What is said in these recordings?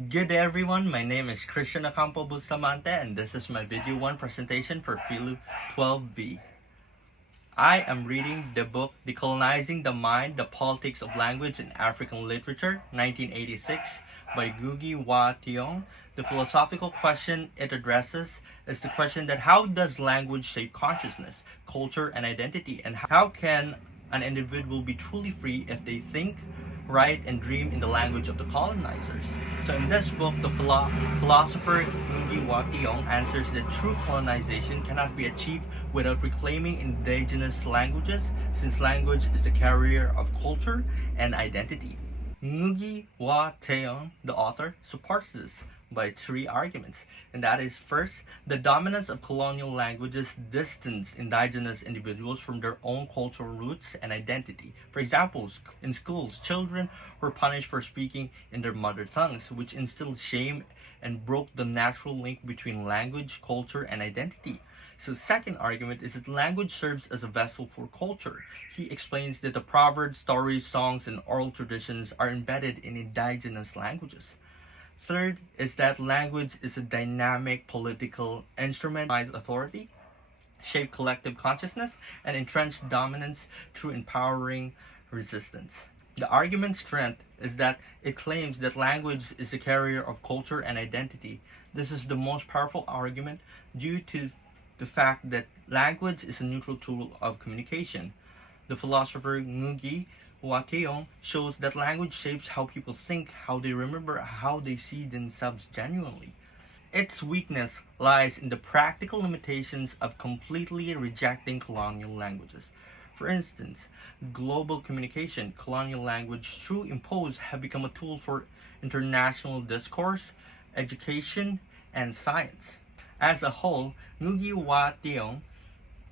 Good day everyone, my name is Christian Acampo Bustamante and this is my video 1 presentation for Philo 12B. I am reading the book Decolonizing the Mind, The Politics of Language in African Literature, 1986 by Ngugi wa Thiong. The philosophical question it addresses is the question that how does language shape consciousness, culture, and identity, and how can an individual be truly free if they think, write, and dream in the language of the colonizers. So in this book, the philosopher Ngugi wa Thiong answers that true colonization cannot be achieved without reclaiming indigenous languages, since language is the carrier of culture and identity. Ngugi wa Thiong, the author, supports this by 3 arguments, and that is first, the dominance of colonial languages distance indigenous individuals from their own cultural roots and identity. For example, in schools, children were punished for speaking in their mother tongues, which instilled shame and broke the natural link between language, culture, and identity. So second argument is that language serves as a vessel for culture. He explains that the proverbs, stories, songs, and oral traditions are embedded in indigenous languages. Third is that language is a dynamic political instrument that provides authority, shape collective consciousness, and entrench dominance through empowering resistance. The argument's strength is that it claims that language is a carrier of culture and identity. This is the most powerful argument due to the fact that language is a neutral tool of communication. The philosopher Ngugi wa Thiong shows that language shapes how people think, how they remember, how they see themselves genuinely. Its weakness lies in the practical limitations of completely rejecting colonial languages. For instance, global communication, colonial language through impose have become a tool for international discourse, education, and science. As a whole, Ngugi wa Thiong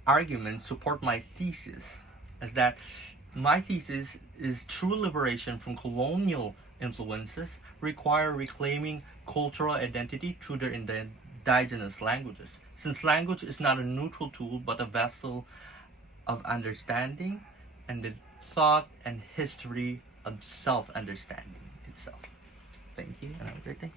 arguments support my thesis, as that my thesis is true liberation from colonial influences require reclaiming cultural identity through their indigenous languages, since language is not a neutral tool but a vessel of understanding and the thought and history of self-understanding itself. Thank you and have a great day.